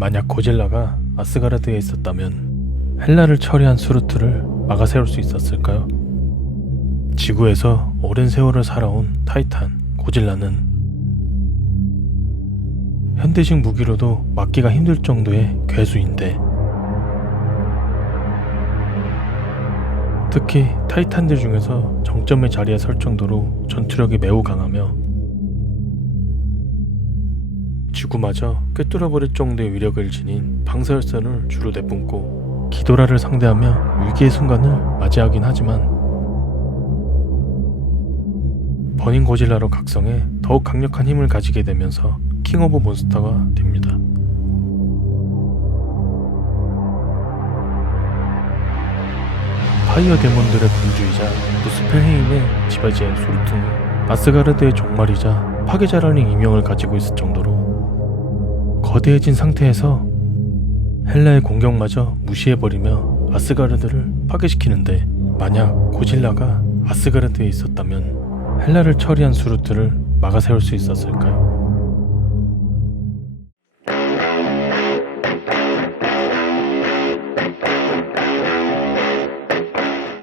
만약 고질라가 아스가르드에 있었다면 헬라를 처리한 수루트를 막아 세울 수 있었을까요? 지구에서 오랜 세월을 살아온 타이탄, 고질라는 현대식 무기로도 막기가 힘들 정도의 괴수인데 특히 타이탄들 중에서 정점의 자리에 설 정도로 전투력이 매우 강하며 지구마저 꿰뚫어버릴 정도의 위력을 지닌 방사열선을 주로 내뿜고 기도라를 상대하며 위기의 순간을 맞이하긴 하지만 버닝 고질라로 각성해 더욱 강력한 힘을 가지게 되면서 킹 오브 몬스터가 됩니다. 파이어 데몬들의 군주이자 무스펠헤임의 지바지의 소르트는 아스가르드의 종말이자 파괴자라는異명을 가지고 있을 정도로 거대해진 상태에서 헬라의 공격마저 무시해버리며 아스가르드를 파괴시키는데 만약 고질라가 아스가르드에 있었다면 헬라를 처리한 수루트를 막아 세울 수 있었을까요?